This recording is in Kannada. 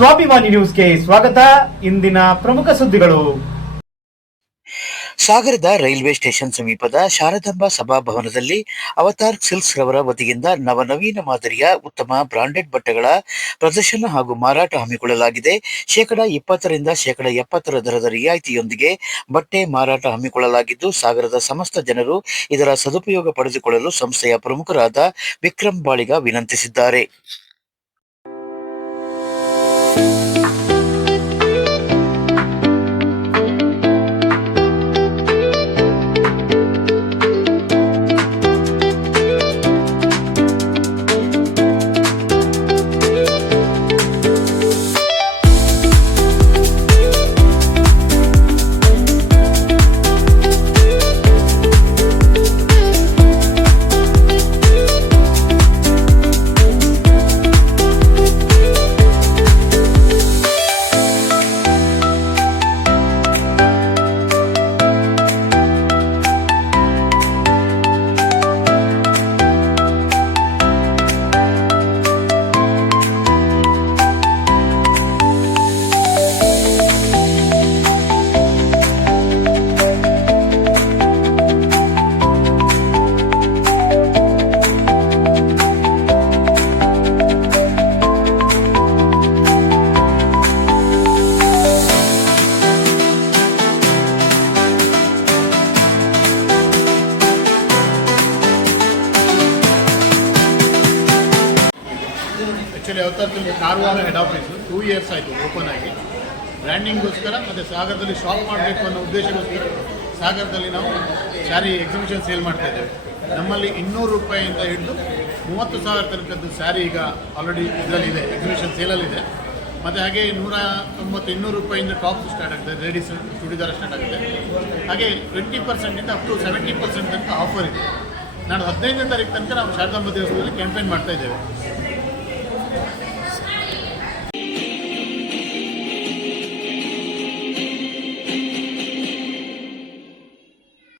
ಸ್ವಾಭಿಮಾನಿ ನ್ಯೂಸ್ಗೆ ಸ್ವಾಗತ. ಇಂದಿನ ಪ್ರಮುಖ ಸುದ್ದಿಗಳು. ಸಾಗರದ ರೈಲ್ವೆ ಸ್ಟೇಷನ್ ಸಮೀಪದ ಶಾರದಾಂಬಾ ಸಭಾಭವನದಲ್ಲಿ ಅವತಾರ್ ಸಿಲ್ಕ್ಸ್ ರವರ ವತಿಯಿಂದ ನವನವೀನ ಮಾದರಿಯ ಉತ್ತಮ ಬ್ರಾಂಡೆಡ್ ಬಟ್ಟೆಗಳ ಪ್ರದರ್ಶನ ಹಾಗೂ ಮಾರಾಟ ಹಮ್ಮಿಕೊಳ್ಳಲಾಗಿದೆ. 20% ರಿಂದ 70% ದರದ ರಿಯಾಯಿತಿಯೊಂದಿಗೆ ಬಟ್ಟೆ ಮಾರಾಟ ಹಮ್ಮಿಕೊಳ್ಳಲಾಗಿದ್ದು, ಸಾಗರದ ಸಮಸ್ತ ಜನರು ಇದರ ಸದುಪಯೋಗ ಪಡೆದುಕೊಳ್ಳಲು ಸಂಸ್ಥೆಯ ಪ್ರಮುಖರಾದ ವಿಕ್ರಮ್ ಬಾಳಿಗ ವಿನಂತಿಸಿದ್ದಾರೆ. ಆ್ಯಕ್ಚುಲಿ ಅವತಾರದಲ್ಲಿ ಕಾರವಾರ ಹೆಡ್ ಆಫೀಸು 2 years ಆಯಿತು ಓಪನ್ ಆಗಿ. ಬ್ರ್ಯಾಂಡಿಂಗ್ಗೋಸ್ಕರ ಮತ್ತು ಸಾಗರದಲ್ಲಿ ಶಾಪ್ ಮಾಡಬೇಕು ಅನ್ನೋ ಉದ್ದೇಶಕ್ಕೋಸ್ಕರ ಸಾಗರದಲ್ಲಿ ನಾವು ಸ್ಯಾರಿ ಎಕ್ಸಿಬಿಷನ್ ಸೇಲ್ ಮಾಡ್ತಾ ಇದ್ದೇವೆ. ನಮ್ಮಲ್ಲಿ 200 ರೂಪಾಯಿಯಿಂದ ಹಿಡಿದು 30,000 ತನಕದ್ದು ಸ್ಯಾರಿ ಈಗ ಆಲ್ರೆಡಿ ಇದರಲ್ಲಿದೆ, ಎಕ್ಸಿಬಿಷನ್ ಸೇಲಲ್ಲಿದೆ. ಮತ್ತು ಹಾಗೆ 190-200 ರೂಪಾಯಿಂದ ಟಾಪ್ ಸ್ಟಾರ್ಟ್ ಆಗುತ್ತೆ, ಲೇಡೀಸ್ ಚೂಡಿದಾರ ಸ್ಟಾರ್ಟ್ ಆಗುತ್ತೆ. ಹಾಗೆ 20% ಅಪ್ ಟು 70% ತನಕ ಆಫರ್ ಇದೆ. ನಾನು 15ನೇ ತಾರೀಕು ತನಕ ನಾವು ಶಾರದಾಂಬಾ ದೇವಸ್ಥಾನದಲ್ಲಿ ಕ್ಯಾಂಪೇನ್ ಮಾಡ್ತಾ ಇದ್ದೇವೆ.